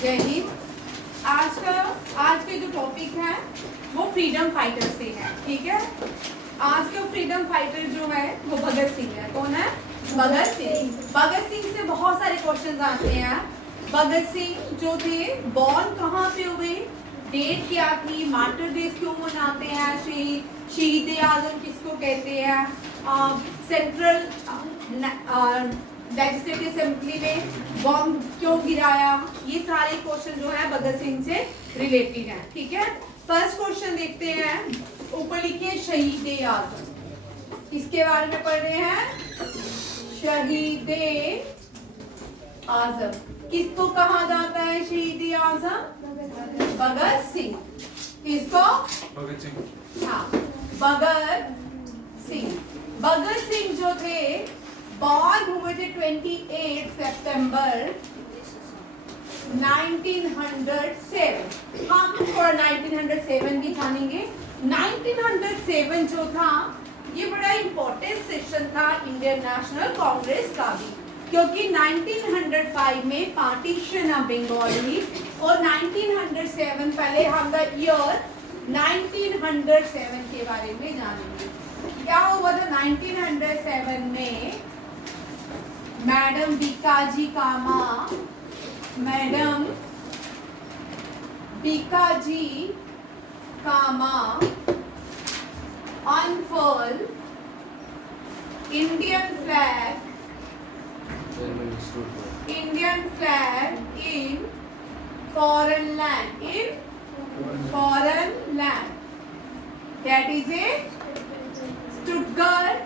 जय हिंद। आज के जो टॉपिक है वो फ्रीडम फाइटर से है, ठीक है। आज का फ्रीडम फाइटर जो है वो भगत सिंह है। कौन है? भगत सिंह। भगत सिंह से बहुत सारे क्वेश्चन आते हैं। भगत सिंह जो थे बॉर्न कहाँ पे हुए, डेट क्या थी, मार्टर डेज क्यों मनाते हैं, शहीद आजम किसको कहते हैं, सेंट्रल लेजिस्लेटिव असेंबली में बॉम्ब क्यों गिराया, ये सारे क्वेश्चन जो है भगत सिंह से रिलेटेड है, ठीक है। फर्स्ट क्वेश्चन देखते हैं, ऊपर लिखिए शहीद आजम। किसके बारे में पढ़ रहे हैं? शहीद आजम। किसको कहा जाता है शहीद आजम? भगत सिंह। किसको? भगत सिंह। हाँ, भगत सिंह। भगत सिंह जो थे बॉर्न हुए थे 28 सितंबर 1907। हम थोड़ा 1907 भी जानेंगे। 1907 जो था ये बड़ा इंपॉर्टेंट सेशन था इंडियन नेशनल कांग्रेस का भी, क्योंकि 1905 में पार्टीशन ऑफ बंगाल हुई और 1907 पहले हम द ईयर 1907 के बारे में जानेंगे। क्या हुआ था 1907 में? Madam Bhikaji Cama, madam Bhikaji comma unfurl Indian flag in foreign land. In foreign land. That is it. Stuttgart,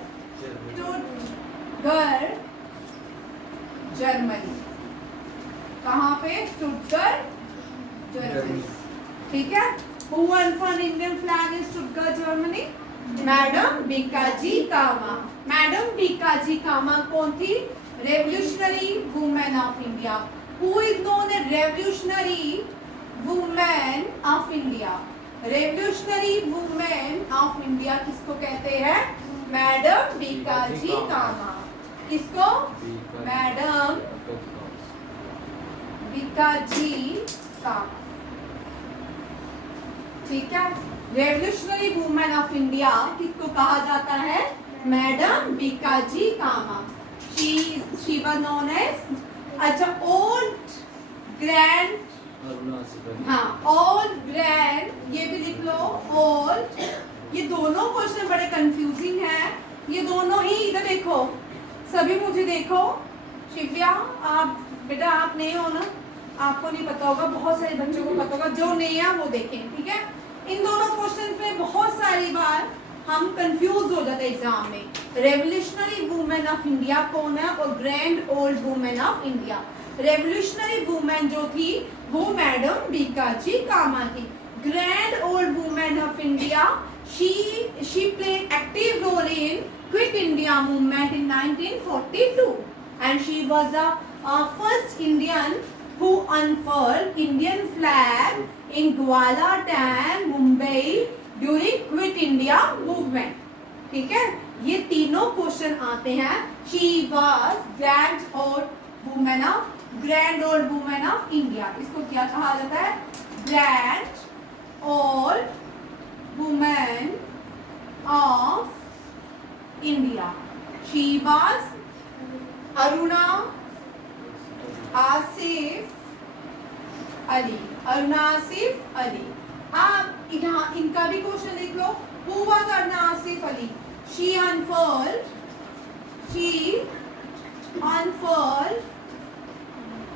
Germany. कहाँ पे? स्टुटगर्ट, जर्मनी, ठीक है। Who unfurled Indian flag in Stuttgart, Germany? Madam Bhikaji Cama. Madam Bhikaji Cama कौन थी? Revolutionary women of India. Who is known as revolutionary women of India? Revolutionary women of India किसको कहते हैं? Madam Bhikaji Cama. किसको? मैडम बीकाजी कामा, ठीक है। रेवोल्यूशनरी वुमेन ऑफ इंडिया किसको कहा जाता है? Madam Bhikaji Cama. She was known as, अच्छा, ओल्ड ग्रैंड, हाँ, ओल्ड ग्रैंड, ये भी लिख लो, ओल्ड। ये दोनों क्वेश्चन बड़े कंफ्यूजिंग हैं। ये दोनों ही, इधर देखो, सभी मुझे देखो। शिव्या, आप बेटा आप नए हो ना, आपको नहीं पता होगा, बहुत सारे बच्चों को पता होगा, जो नए हैं वो देखें, ठीक है। इन दोनों क्वेश्चन में बहुत सारी बार हम कंफ्यूज हो जाते हैं एग्जाम में। रेवोल्यूशनरी वुमेन ऑफ इंडिया कौन है और grand old women of India. Revolutionary women जो थी वो मैडम बीकाजी कामा थी। Grand old women of India, she played active role in Quit India movement in 1942 and she was the first Indian who unfurled Indian flag in Gwalior, Mumbai during Quit India movement, ठीक है। ये तीनों question आते हैं। She was grand old woman of India। इसको क्या कहा जाता है? Grand old woman of India. She was Aruna Asif Ali। Aruna Asif Ali. आप यहाँ इनका भी क्वेश्चन लिख लो। Who was Aruna Asif Ali? She unfurled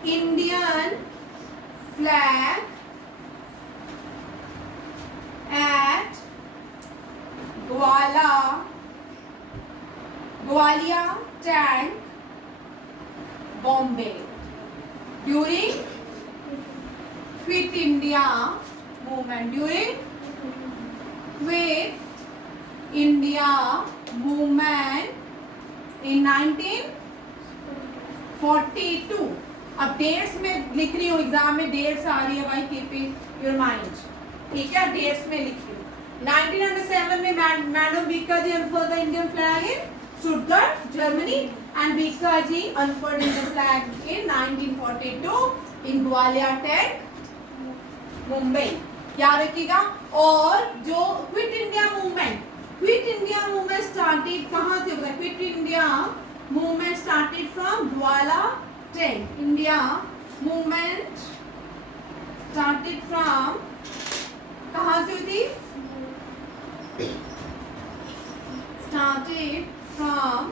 Indian flag at Gwalior Tank, Bombay during Quit India movement. During Quit India movement in 1942। अब डेट्स में लिख रही हूँ, एग्जाम में डेट्स आ रही है भाई, कीप इन योर माइंड, ठीक है। डेट्स में लिख रही हूँ। 1907 में madam Bikaji unfurled the Indian flag in Stuttgart, Germany, and Bikaji unfurled Indian flag in 1942 in Gwalior Tank Mumbai, याद रखिएगा। और जो क्विट इंडिया मूवमेंट स्टार्टेड कहाँ से होता है? Quit India Movement started from Gwalior Tank. India Movement started from कहाँ से हुई थी? Started from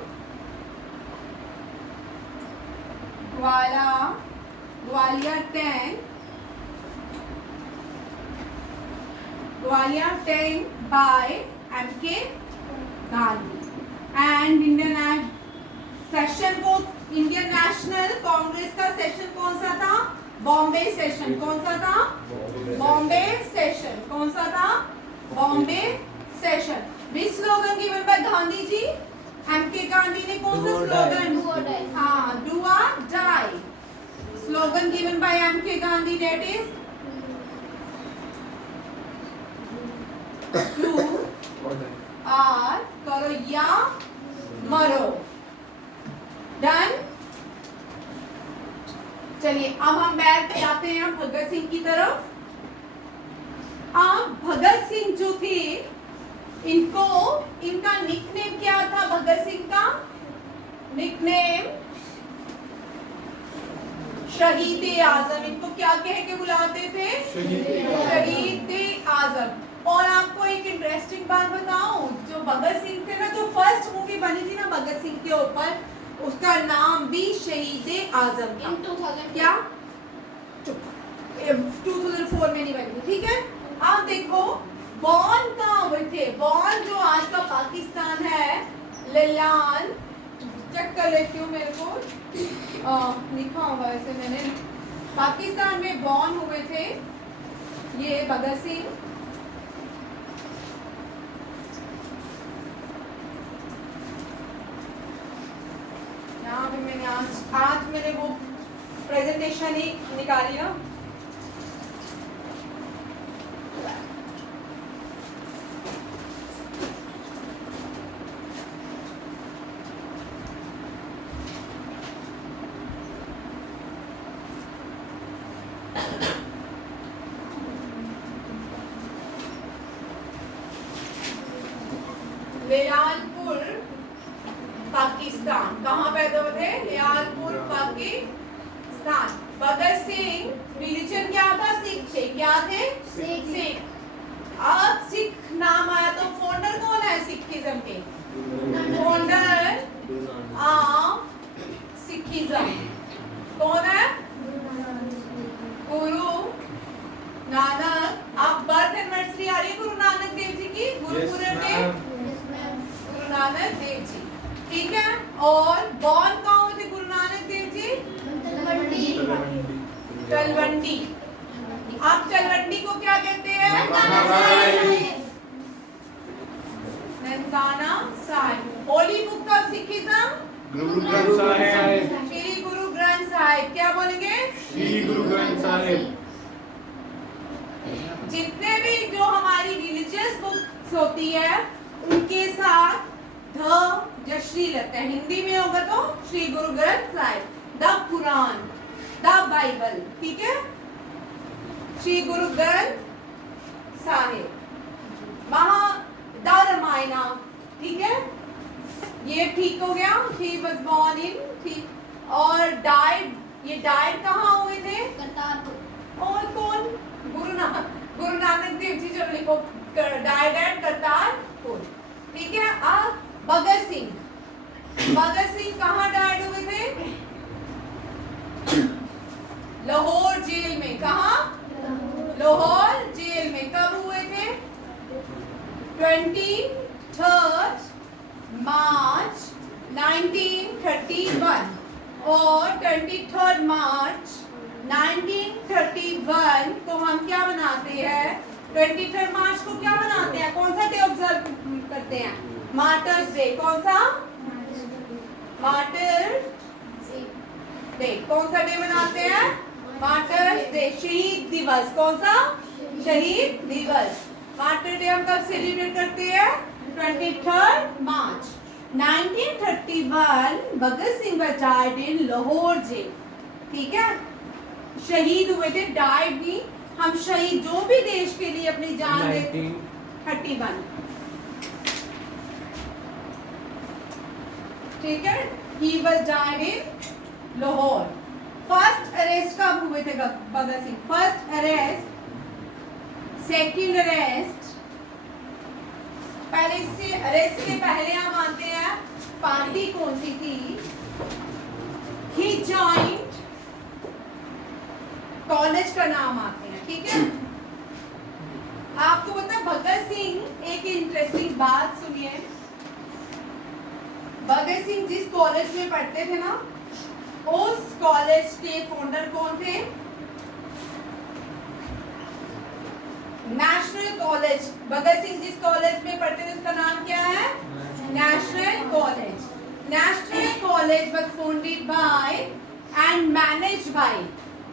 Gwalior Tank by M.K. Gandhi. And Indian session को, इंडियन नेशनल कांग्रेस का सेशन कौन सा था? बॉम्बे सेशन। कौन सा था? बॉम्बे सेशन। कौन सा था? Bombay session. Which slogan given by Gandhi ji? M.K. Gandhi ने कौन सा स्लोगन? हाँ, डू और die. Slogan given by M.K. Gandhi, that is do और करो या मरो। डन। चलिए अब हम बैठ जाते हैं भगत सिंह की तरफ। अब भगत सिंह जो थे, इनका निकनेम क्या था? भगत सिंह का निकनेम शहीद आजम। इनको क्या कह के बुलाते थे? शहीद आजम। और आपको एक इंटरेस्टिंग बात बताऊं, जो भगत सिंह थे ना, जो फर्स्ट मूवी बनी थी ना भगत सिंह के ऊपर, उसका नाम भी शहीद आजम था। 2000 क्या? 2004 में नहीं बनी थी, ठीक है। आप देखो बॉर्न कहाँ हुए थे? बॉर्न जो आज का पाकिस्तान है, लेलान, चेक कर लेती हूँ, मेरे को लिखा होगा ऐसे मैंने, पाकिस्तान में बॉर्न हुए थे ये भगत सिंह। यहाँ पे मैंने आज मैंने वो प्रेजेंटेशन ही निकाली ना। लेलालपुर पाकिस्तान। कहाँ पैदा हुए थे? लेलालपुर पाकिस्तान। भगत सिंह रिलीजन क्या था? सिख थे। क्या थे? सिख। अब सिख नाम आया तो फाउंडर कौन है सिखिज्म के? फाउंडर ऑफ सिखिज्म कौन है? गुरु नानक। अब बर्थ एनिवर्सरी आ रही है गुरु नानक देव जी की, गुरुपुरब डे, गुरु नानक देव जी, ठीक है। और बॉर्न कहाँ हुए थे गुरु नानक देव जी? तलवंडी। आप तलवंडी को क्या कहते हैं? Nankana Sahib. Holi book of Sikhism? Guru Granth Sahib. Shri Guru Granth Sahib. क्या बोलेंगे? श्री गुरु ग्रंथ साहिब। जितने भी जो हमारी रिलीजियस बुक्स होती है उनके साथ ध या श्री लगता है। हिंदी में होगा तो Shri Guru Granth Sahib, the Quran, the Bible, ठीक है। श्री गुरु ग्रंथ साहिब, द रामायण, ठीक है। ये ठीक हो गया। ही वाज बोर्न इन, ठीक। और डाइड, ये डाइड कहाँ हुए थे? करतारपुर। और कौन? गुरु नानक देव जी। जब लिखो डाइड एट करतारपुर, ठीक है। अब भगत सिंह कहाँ डाइड हुए थे? लाहौर जेल में। कहाँ? लाहौर जेल में। कब हुए थे? 23 मार्च 1931। और 23 मार्च 1931 को हम क्या मनाते हैं? 23 मार्च को क्या मनाते हैं? कौन सा डे ऑब्जर्व करते हैं? Martyrs day. कौन सा? Martyrs day. कौन सा डे मनाते हैं? Martyrs day. शहीद दिवस। कौन सा? शहीद दिवस। मार्टर डे हम कब सेलिब्रेट करते हैं? 23 March 1931 Bhagat Singh was died in Lahore jail, ठीक है। शहीद हुए थे, डाइड नहीं, हम शहीद जो भी देश के लिए अपनी जान देते 31, ठीक है। He was died in Lahore. First arrest कब हुए थे Bhagat Singh? First arrest, second arrest, पहले से अरेस्ट से पहले हम मानते हैं पार्टी कौन सी थी? ही जॉइंट, कॉलेज का नाम आते हैं, ठीक है। आपको पता है भगत सिंह, एक इंटरेस्टिंग बात सुनिए, भगत सिंह जिस कॉलेज में पढ़ते थे ना, उस कॉलेज के फाउंडर कौन थे? National college. भगत सिंह जिस कॉलेज में पढ़ते थे उसका नाम क्या है? National college. National College was founded bye and managed by.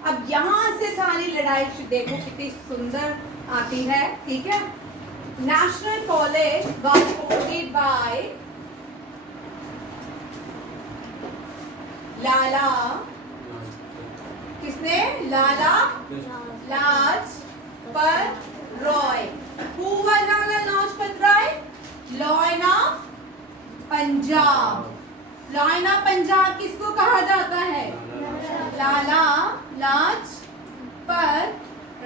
अब यहां से सारी लड़ाई देखो कितनी सुंदर आती है, ठीक है। National College was founded by Lala, किसने? Lala Lajpat Roy. Who was Lala Lajpat Rai? Lion of Punjab. Lion of Punjab किसको कहा जाता है? Lala Lajpat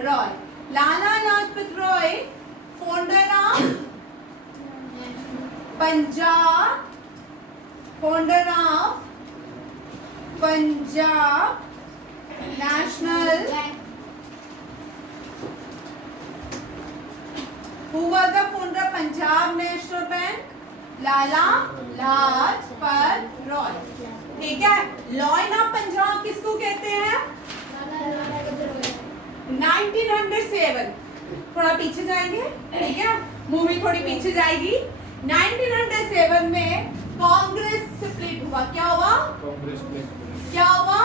Roy. Lala Lajpat Roy founder of Punjab, founder of Punjab National. Who was the founder of Punjab National Bank? Lala Lajpat Roy, ठीक है। लॉइन ऑफ पंजाब किसको कहते हैं? 1907। थोड़ा पीछे जाएंगे, ठीक है, मूवी थोड़ी पीछे जाएगी। 1907 में कांग्रेस स्प्लिट हुआ। क्या हुआ? क्या हुआ?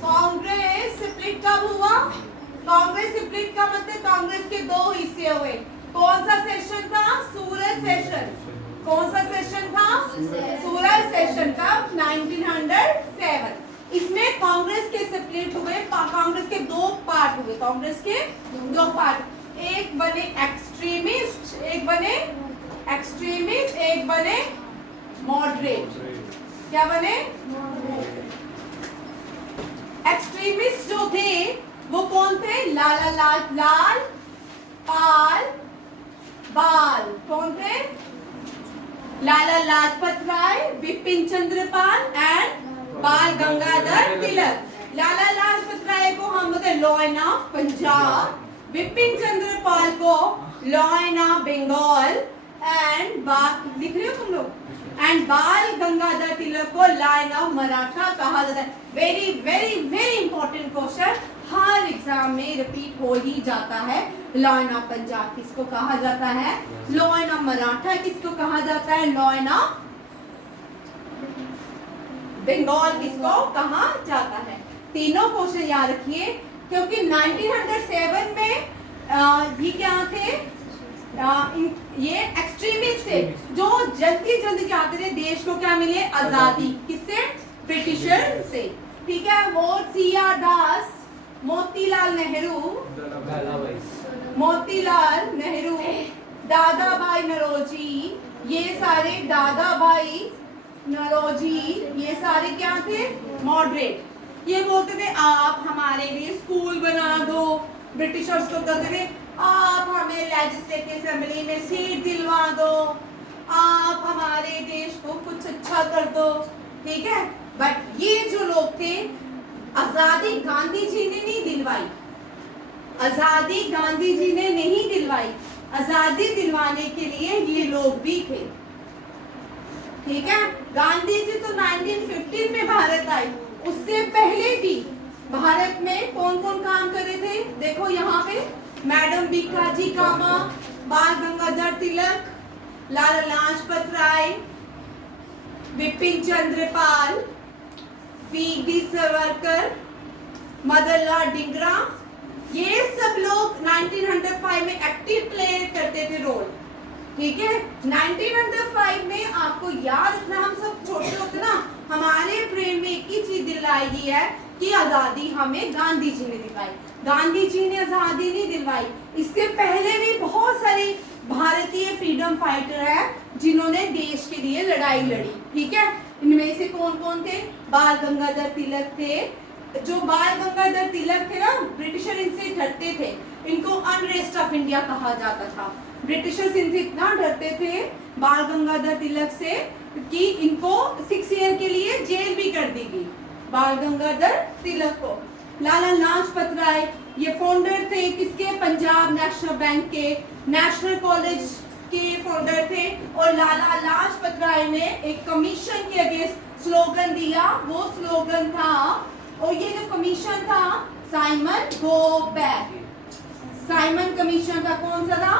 कांग्रेस स्प्लिट कब हुआ? कांग्रेस स्प्लिट का मतलब कांग्रेस के दो हिस्से हुए। कौन सा सेशन था? सूरज सेशन। कौन सा सेशन था? सूरज सेशन का 1907। इसमें कांग्रेस के स्प्लिट हुए, कांग्रेस के दो पार्ट हुए, कांग्रेस के दो पार्ट। एक बने एक्सट्रीमिस्ट, एक बने एक्सट्रीमिस्ट, एक बने मॉडरेट। क्या बने? एक्सट्रीमिस्ट जो थे वो कौन थे? लाला लाल पाल बाल। कौन थे? लाला लाजपत राय, बिपिन चंद्र पाल एंड बाल गंगाधर तिलक। लाला लाजपत राय को हम बोलते लॉयन ऑफ पंजाब, बिपिन चंद्र पाल को लॉयन ऑफ बंगाल एंड बाल, लिख रहे हो तुम लोग, एंड बाल गंगाधर तिलक को लाइन ऑफ मराठा कहा जाता है। Very very very important question, हर एग्जाम में रिपीट हो ही जाता है। लाइन ऑफ पंजाब किसको कहा जाता है? लाइन ऑफ मराठा किसको कहा जाता है? लाइन ऑफ बंगाल किसको कहा जाता है? तीनों क्वेश्चन याद रखिए, क्योंकि 1907 में ये क्या थे? ये एक्सट्रीमिस्ट थे जो जल्दी जल्दी चाहते थे देश को क्या मिले? आजादी। किससे? ब्रिटिशर से, ठीक है। वो CR दास, मोतीलाल नेहरू, मोतीलाल नेहरू, दादा भाई नौरोजी, ये सारे दादा भाई नौरोजी, ये सारे क्या थे? मॉडरेट। ये बोलते थे आप हमारे लिए स्कूल बना दो, ब्रिटिशर्स को कहते थे आप हमें लेजिस्लेटिव असेंबली में सीट दिलवा दो, आप हमारे देश को कुछ अच्छा कर दो, ठीक है। बट ये जो लोग थे, आजादी गांधी जी ने नहीं दिलवाई, आजादी गांधी जी ने नहीं दिलवाई, आजादी दिलवाने के लिए ये लोग भी थे, ठीक है। गांधी जी तो 1915 में भारत आए, उससे पहले भी भारत में कौन कौन काम कर रहे थे? देखो यहाँ पे मैडम भीकाजी कामा, बाल गंगाधर तिलक, लाला लाजपत राय, बिपिन चंद्र पाल, वी.डी. सावरकर, मदनलाल डिंगरा, ये सब लोग 1905 में एक्टिव प्ले करते थे रोल, ठीक है। 1905 में आपको याद रखना, हम सब छोटे होते ना, हमारे ब्रेन में एक ही चीज दिलाई है कि की आजादी हमें गांधी जी ने दिलवाई। गांधी जी ने आजादी नहीं दिलवाई, इससे पहले भी बहुत सारे भारतीय फ्रीडम फाइटर है जिन्होंने देश के लिए लड़ाई लड़ी। ठीक है, इनमें से कौन कौन थे? बाल गंगाधर तिलक थे। जो बाल गंगाधर तिलक थे ना, ब्रिटिशर इनसे डरते थे, इनको अनरेस्ट ऑफ इंडिया कहा जाता था। ब्रिटिशर्स इनसे इतना डरते थे बाल गंगाधर तिलक से कि इनको 6 ईयर के लिए जेल भी कर दी गई बाल गंगाधर तिलक को। लाला लाजपत राय, ये फाउंडर थे किसके? पंजाब नेशनल बैंक के, नेशनल कॉलेज के फाउंडर थे। और लाला लाजपत राय ने एक कमीशन के अगेंस्ट स्लोगन दिया, वो स्लोगन था, और ये जो कमीशन था Simon go back. Simon commission का कौन सा था?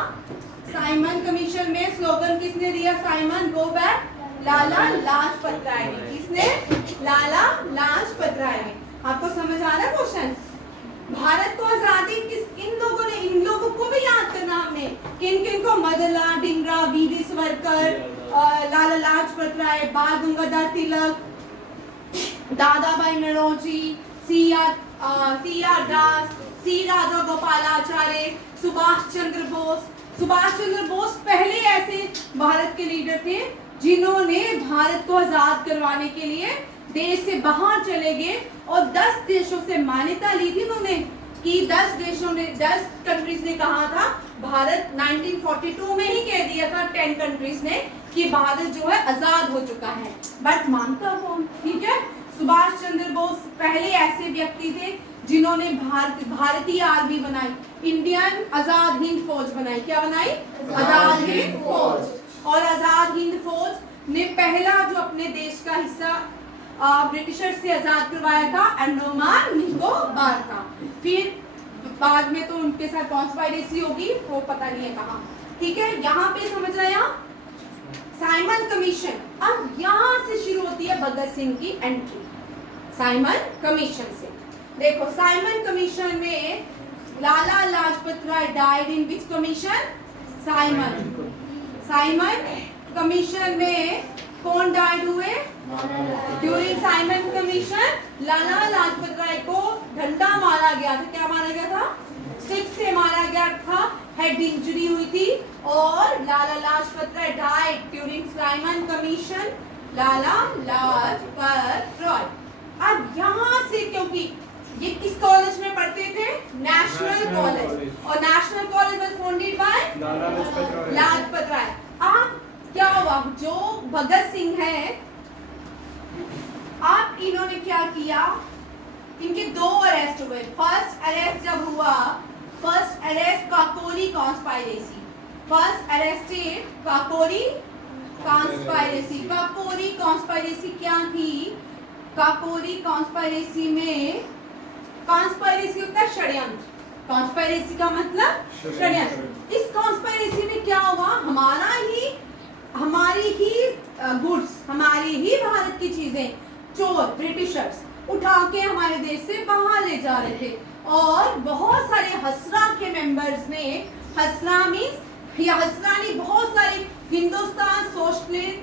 साइमन कमीशन में स्लोगन किसने दिया? साइमन गो बैक, लाला लाजपत राय ने। किसने? लाला लाजपत राय ने। आपको समझ आ रहा है क्वेश्चन? भारत को आजादी किस इन लोगों ने, इन लोगों को भी याद करना हमने, किन किन को? मदनलाल धिंगरा, वीडी सावरकर, लाला लाजपत राय, बाल गंगाधर तिलक, दादा भाई नौरोजी, सी आर दास, सी राजा गोपालाचार्य, सुभाष चंद्र बोस। सुभाष चंद्र बोस पहले ऐसे भारत के लीडर थे जिन्होंने भारत को आजाद करवाने के लिए देश से बाहर चले गए और 10 देशों से मान्यता ली थी उन्होंने कि 10 कंट्रीज ने कहा था, भारत 1942 में ही कह दिया था 10 कंट्रीज ने कि भारत जो है आजाद हो चुका है, बट मानता कौन? ठीक है, सुभाष चंद्र बोस पहले ऐसे व्यक्ति थे जिन्होंने भारतीय आर्मी बनाई, इंडियन आजाद हिंद फौज बनाई। क्या बनाई? आजाद हिंद फौज। और आजाद हिंद फौज ने पहला जो अपने देश का हिस्सा ब्रिटिशर से आजाद करवाया था अंडमान निकोबार था। फिर बाद में तो उनके साथ कॉन्स्पायरेसी होगी, वो पता नहीं है कहाँ। ठीक है, यहाँ पे समझ आया? Simon commission. अब यहाँ से शुरू होती है भगत सिंह की एंट्री, साइमन कमीशन से। देखो, साइमन कमीशन में Lala Lajpat Rai died in which commission? Simon Commission में कौन डाइड हुए? During Simon Commission Lala Lajpat Rai को डंडा मारा गया था। क्या मारा गया था? स्टिक से मारा गया था, हेड इंजरी हुई थी। और लाला Lajpat Rai died during Simon Commission, Lala Lajpat Rai. अब यहाँ से, क्योंकि ये किस कॉलेज में पढ़ते थे? नेशनल कॉलेज, और National College was founded by Lajpat Rai. अब क्या हुआ? जो भगत सिंह है, अब इन्होंने क्या किया? इनके 2 अरेस्ट हुए। फर्स्ट अरेस्ट जब हुआ, first arrest Kakori conspiracy, first arrested Kakori conspiracy. Kakori conspiracy क्या थी? काकोरी कॉन्स्पायरेसी में, कॉन्स्पायरेसी होता है षड्यंत्र, कॉन्स्पायरेसी का मतलब षड्यंत्र। इस कॉन्स्पायरेसी में क्या हुआ? हमारी ही गुड्स, हमारी ही भारत की चीजें चोर ब्रिटिशर्स उठा के हमारे देश से बाहर ले जा रहे थे। और बहुत सारे हसरा के मेंबर्स ने, हसरा मींस, ये हसरा ने बहुत सारे हिंदुस्तान सोशलिस्ट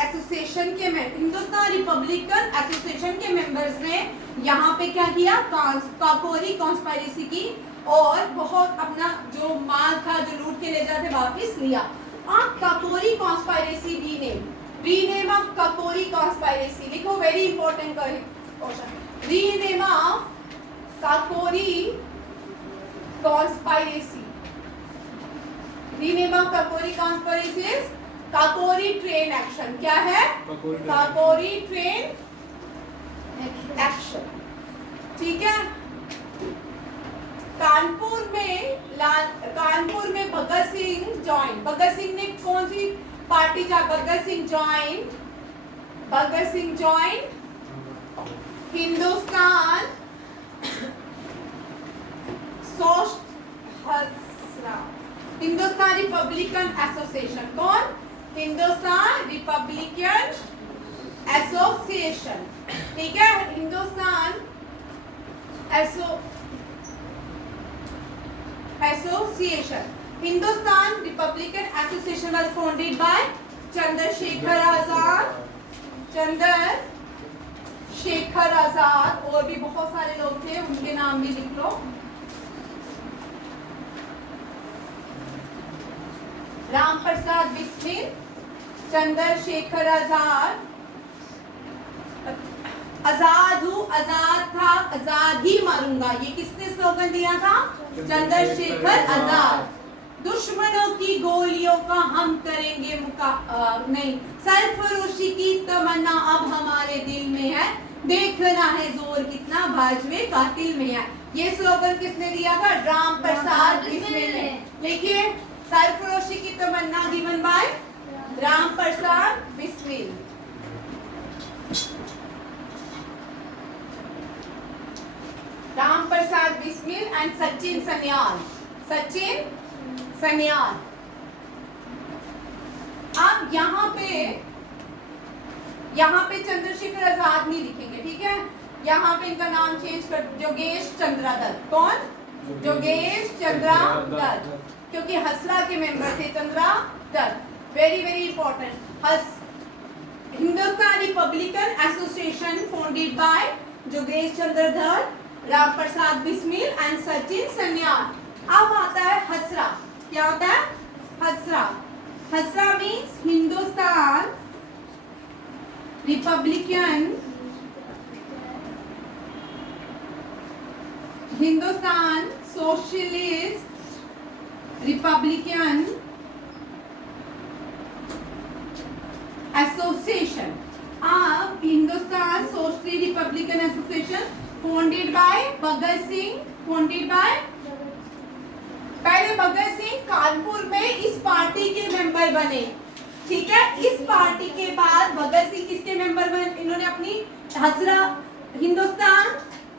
एसोसिएशन के, हिंदुस्तान रिपब्लिकन एसोसिएशन के मेंबर्स ने यहाँ पे क्या किया? काकोरी कॉन्स्पायरेसी की, और बहुत अपना जो माल था, जो लूट के ले जाते, वापस लिया। आप Kakori conspiracy rename of Kakori conspiracy लिखो, very important question. Rename of Kakori conspiracy, rename of Kakori conspiracy is Kakori train action. क्या है? Kakori train action. ठीक है, कानपुर में भगत सिंह ज्वाइन। भगत सिंह ने कौन सी पार्टी जा? Bhagat Singh join Hindustan Hindustan Republican Association. कौन? Hindustan Republican Association. ठीक है, Hindustan Association, Hindustan Republican Association was founded by Chandrashekhar Shekhar Azad, और भी बहुत सारे लोग थे, उनके नाम भी लिख लो। राम प्रसाद बिस्मिल, चंद्रशेखर आजाद, आजाद हूँ, आजाद था, आजाद ही मरूंगा, ये किसने स्लोगन दिया था? चंद्रशेखर आजाद। दुश्मनों की गोलियों का हम करेंगे नहीं, सरफरोशी की तमन्ना अब हमारे दिल में है, देखना है जोर कितना भाजपे कातिल में है। ये स्लोगन किसने दिया था? राम प्रसाद बिस्मिल ने। लिखिए, Sarfaroshi ki Tamanna given by Ram Prasad Bismil. Ram Prasad Bismil and Sachin Sanyal. Sachin Sanyal. अब यहाँ पे चंद्रशेखर आजाद नहीं लिखेंगे, ठीक है? यहाँ पे इनका नाम चेंज कर, योगेश चंद्रा दत्त। कौन? योगेश चंद्रा दत्त, क्योंकि हसरा के मेंबर थे Chandra Datt. Very very important. Hindustan Republican Association founded by Yogesh Chandra Datt, Ram Prasad Bismil and Sachin Sanyal. अब आता है हसरा। क्या होता है? हसरा। हसरा means Hindustan Republican, Hindustan Socialist Republican Association. अब Hindustan Socialist Republican Association founded by Bhagat Singh, founded by, पहले भगत सिंह कानपुर में इस पार्टी के मेंबर बने, ठीक है? इस पार्टी के बाद भगत सिंह किसके मेंबर बने? इन्होंने अपनी हसरा, हिंदुस्तान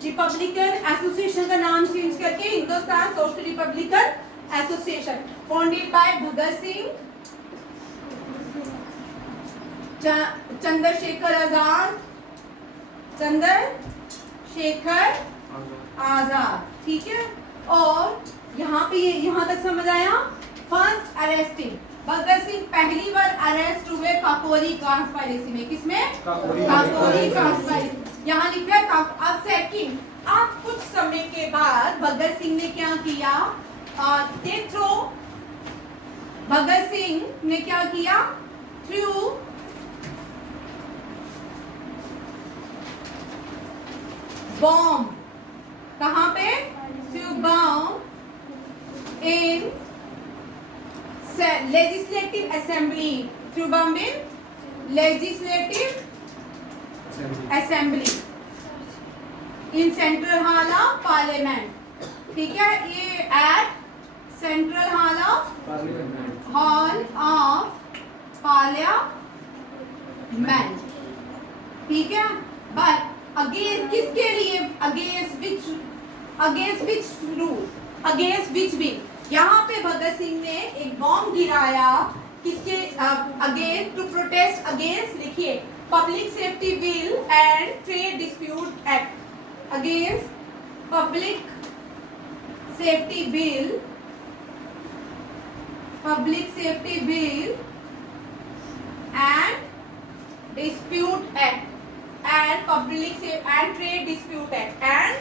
रिपब्लिकन एसोसिएशन का नाम चेंज करके Hindustan Social Republican Association, founded by Bhagat Singh, Chandrashekhar Azad, Chandrashekhar Azad, ठीक है? और यहाँ पे यहाँ तक समझ आया? फर्स्ट अरेस्टिंग, भगत सिंह पहली बार अरेस्ट हुए काकोरी कॉन्स्पिरेसी में। किसमें? काकोरी कॉन्स्पिरेसी। यहाँ लिखा है। अब सेकंड, अब कुछ समय के बाद भगत सिंह ने क्या किया? डेथ थ्रो, भगत सिंह ने क्या किया? Through bomb. कहाँ पे? Through bomb in legislative assembly, through bomb in legislative assembly in central hall of parliament, ठीक है? ये at central hall of parliament, ठीक है? but against किसके लिए? against which rule? against which bill? यहाँ पे भगत सिंह ने एक बॉम्ब गिराया, किसके अगेंस्ट? टू प्रोटेस्ट अगेंस्ट, लिखिए, public safety bill and trade dispute act. Against public safety bill, public safety bill and dispute act and public and trade dispute act. And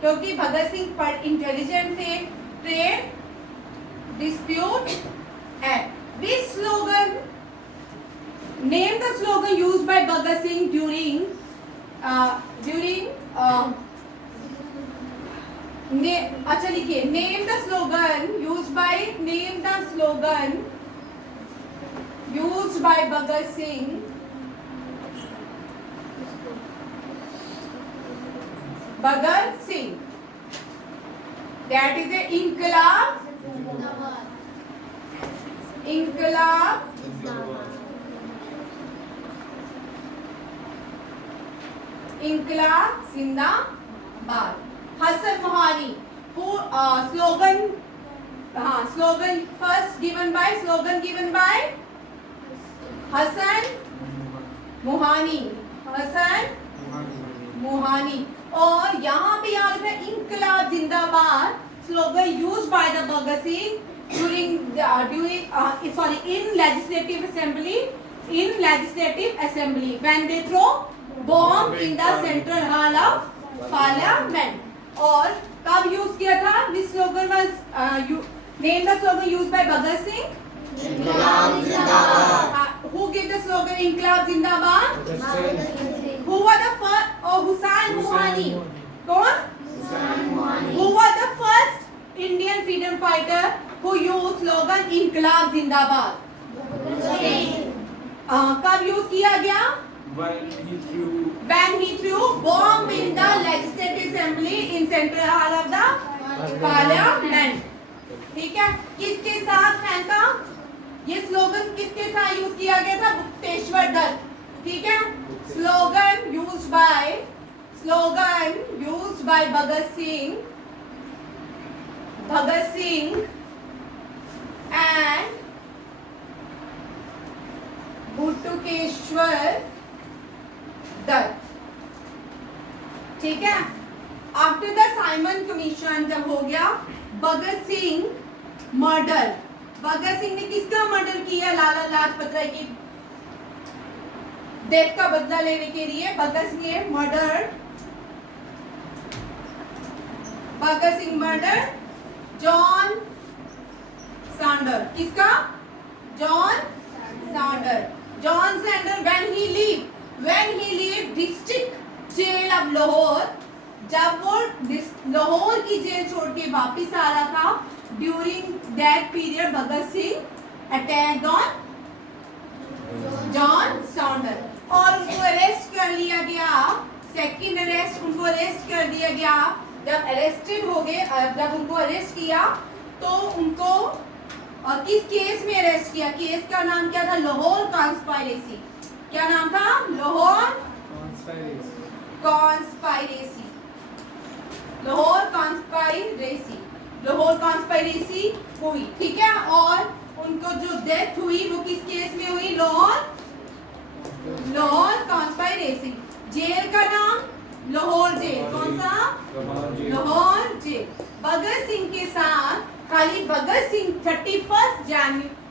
क्योंकि भगत सिंह पर intelligent थे, trade dispute act. Which slogan? Name the slogan used by Bhagat Singh during अच्छा लिखिए, name the slogan used by Bhagat Singh that is a Inqilab जिंदाबाद। Hasan Mohani, slogan first given by Hasan Mohani. और यहाँ पे याद है इंकलाब जिंदाबाद, slogan used by the Bhagat Singh in legislative assembly in legislative assembly when they throw bomb in the central hall of parliament. और कब use किया था? This slogan was name the slogan used by Bhagat Singh. इंकलाब जिंदाबाद। Who gave the slogan Inqilab Zindabad? Who was the first? Oh, Hussain Mohani. कौन? Who was the first Indian freedom fighter who used slogan Inqilab Zindabad? कब use किया गया? When he threw bomb in the legislative assembly in central hall of the parliament. ठीक है, किसके साथ फेंका? ये स्लोगन किसके साथ यूज किया गया था? गुप्तेश्वर दत्त। ठीक है, slogan used by Bhagat Singh and Batukeshwar Dutt. ठीक है, आफ्टर द साइमन कमीशन जब हो गया भगत सिंह मर्डर, भगत सिंह ने किसका मर्डर किया? लाला लाजपत राय की डेथ का बदला लेने के लिए Bhagat Singh murder John Sander. किसका? John Sander when he leave district jail of Lahore, जब वो लाहौर की जेल छोड़ के वापिस आ रहा था, during that period Bhagat Singh attack on John Sander और उनको अरेस्ट कर लिया गया। सेकंड अरेस्ट, उनको अरेस्ट कर दिया गया। जब अरेस्टेड हो गए, जब उनको अरेस्ट किया तो उनको किस केस में अरेस्ट किया? केस का नाम क्या था? लाहौर कॉन्स्पायरेसी। क्या नाम था? लाहौर कॉन्स्पायरेसी हुई। ठीक है, और उनको जो डेथ हुई वो किस केस में हुई? लाहौर कॉन्स्पायरेसी। जेल का नाम लाहौर जेल। कौन सा? लाहौर जेल। भगत सिंह के साथ खाली भगत सिंह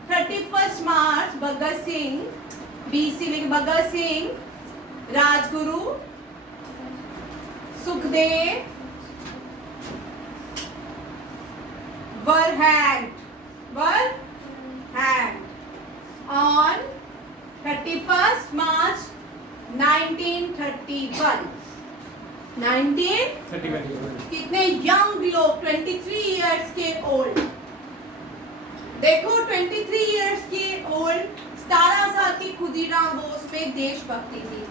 31 मार्च Bhagat Singh, BC Bhagat Singh, Rajguru, Sukhdev were hanged on 31st March 1931। कितने यंग लोग, 23 इयर्स के ओल्ड। देखो 23 इयर्स के ओल्ड, 17 साल की खुदीराम बोस में देशभक्ति थी।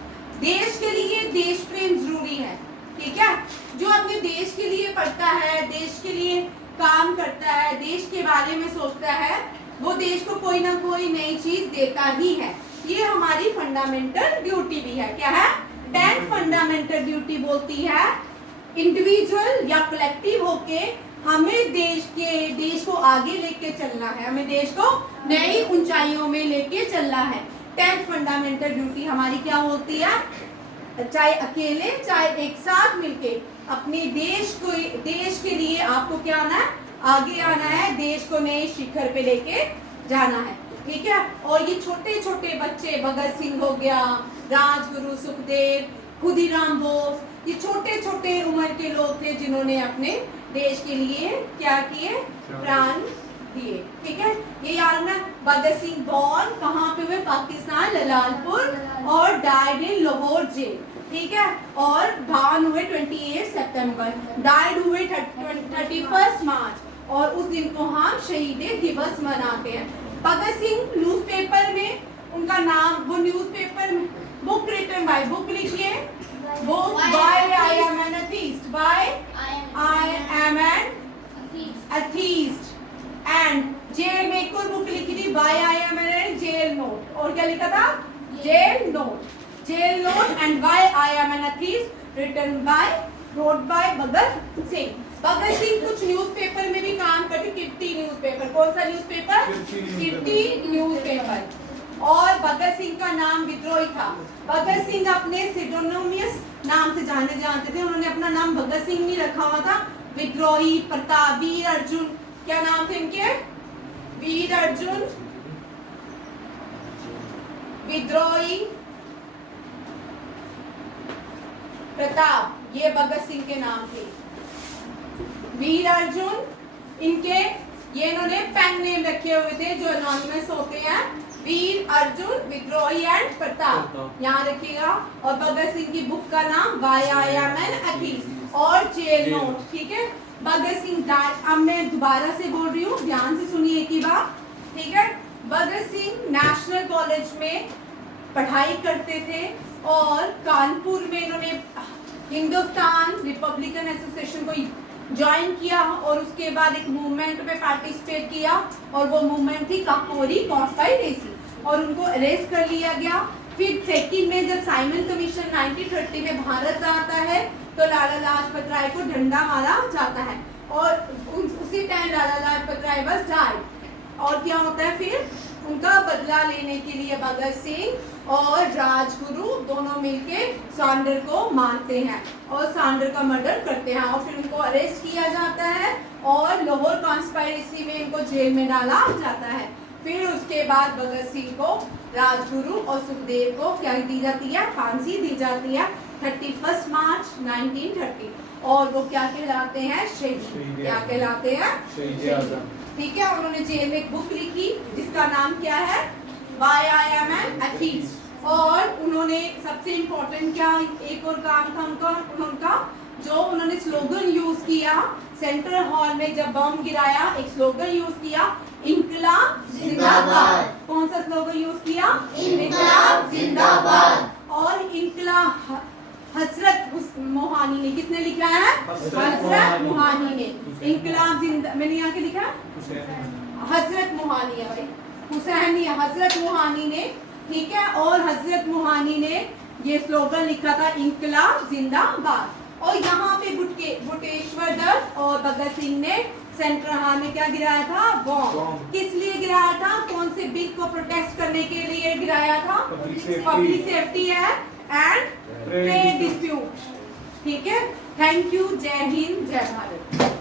देश के लिए देश प्रेम जरूरी है। ठीक है, जो अपने देश के लिए पढ़ता है, देश के लिए काम करता है, देश के बारे में सोचता है, वो देश को कोई ना कोई नई चीज देता ही है। ये हमारी फंडामेंटल ड्यूटी भी है। क्या है? 10th फंडामेंटल ड्यूटी बोलती है इंडिविजुअल या कलेक्टिव होके हमें देश को आगे लेके चलना है, हमें देश को नई ऊंचाइयों में लेके चलना है। 10th फंडामेंटल ड्यूटी हमारी क्या होती है? चाहे अकेले चाहे एक साथ मिलके अपने देश के लिए आपको क्या आना है? आगे आना है, देश को नए शिखर पे लेके जाना है। ठीक है, और ये छोटे छोटे बच्चे, भगत सिंह हो गया, राजगुरु, सुखदेव, खुदीराम बोस, ये छोटे छोटे उम्र के लोग थे जिन्होंने अपने देश के लिए क्या किए? प्राण दिए। ठीक है, ये याद रखना। भगत सिंह बॉर्न कहाँ पे हुए? पाकिस्तान, ललालपुर, और डाइड इन लाहौर जेल। ठीक है, और भान हुए 28 सितंबर, डाइड हुए 31 मार्च, और उस दिन को हम शहीद दिवस मनाते हैं। भगत सिंह न्यूज़पेपर में उनका नाम, वो न्यूज़पेपर में बुक रिटन बाय, बुक लिखिए, book by I am an atheist, by I am an atheist, and jail में एक और बुक लिखी थी, by I am an jail note, और क्या लिखा था? Jail note and by I am an atheist, written by, wrote by Bhagat Singh. Bhagat Singh कुछ न्यूज़पेपर में भी काम करते, कीर्ति न्यूज़पेपर। कौन सा न्यूज़पेपर? कीर्ति न्यूज़पेपर। और भगत सिंह का नाम विद्रोही था। भगत सिंह अपने सिडोनिमस नाम से जाने जाते थे, उन्होंने अपना नाम भगत सिंह नहीं रखा हुआ था, विद्रोही, प्रताप, वीर अर्जुन, क्या नाम थे इनके? वीर अर्जुन, विद्रोही प्रताप, ये भगत सिंह के नाम थे। वीर अर्जुन, इनके ये इन्होंने पेन नेम रखे हुए थे जो एनोनिमस होते हैं। वीर अर्जुन, विद्रोही एंड प्रताप, यहाँ रखिएगा। और भगत सिंह की बुक का नाम why I am N atheist और जेल नोट, ठीक है। भगत सिंह डाइड, अब मैं दोबारा से बोल रही हूँ, ध्यान से सुनिए एक ही बात, ठीक है। भगत सिंह नेशनल कॉलेज में पढ़ाई करते थे और कानपुर में इन्होंने हिंदुस्तान रिपब्लिकन एसोसिएशन को ज्वाइन किया और उसके बाद एक मूवमेंट में पार्टिसिपेट किया और वो मूवमेंट थी काकोरी कॉन्स्पायरेसी और उनको अरेस्ट कर लिया गया। फिर सेकंड में जब साइमन कमीशन 1930 में भारत आता है तो लाला लाजपत राय को डंडा मारा जाता है और उसी time Lala Lajpat Rai was died. और क्या होता है फिर उनका बदला लेने के लिए भगत सिंह और राजगुरु दोनों मिलके सांडर को मारते हैं और सांडर का मर्डर करते हैं और फिर उनको अरेस्ट किया जाता है और लाहौर कॉन्स्पायरेसी में इनको जेल में डाला जाता है। फिर उसके बाद भगत सिंह को, राजगुरु और सुखदेव को क्या दी जाती है, फांसी दी जाती है 31 मार्च 1930 और वो क्या कहलाते हैं, शहीद। क्या कहलाते हैं, शहीद। ठीक है। उन्होंने जेल में एक बुक लिखी जिसका नाम क्या है, why I am N atheist. और उन्होंने सबसे इम्पोर्टेंट क्या एक और काम था उनका जो उन्होंने स्लोगन यूज किया सेंट्रल हॉल में जब बम गिराया, एक स्लोगन यूज किया, इनकलाब जिंदाबाद। कौन सा स्लोगन यूज किया, इनकलाब जिंदाबाद। और इनकलाब हजरत मोहानी ने, किसने लिखा है, हजरत मोहानी ने। इनकलाब जिंदा, मैंने यहाँ के लिखा हजरत मोहानी है भाई, हुसैन नहीं, हजरत मोहानी ने, ठीक है। और हजरत मोहानी ने ये स्लोगन लिखा था, इनकलाब जिंदाबाद। और यहाँ पे बुटेश्वर दत्त और भगत सिंह ने सेंट्रल हॉल में क्या गिराया था, बॉम्ब। किस लिए गिराया था, कौन से बिल को प्रोटेस्ट करने के लिए गिराया था, public safety act and trade dispute, ठीक है। थैंक यू, जय हिंद, जय भारत।